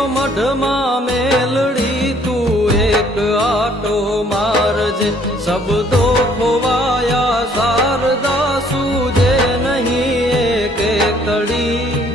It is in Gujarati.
જો મઢમાં મેલડી તું એક આટો મારજે, શબ્દો ખોવાયા શારદા સૂજે નહીં એક કડી।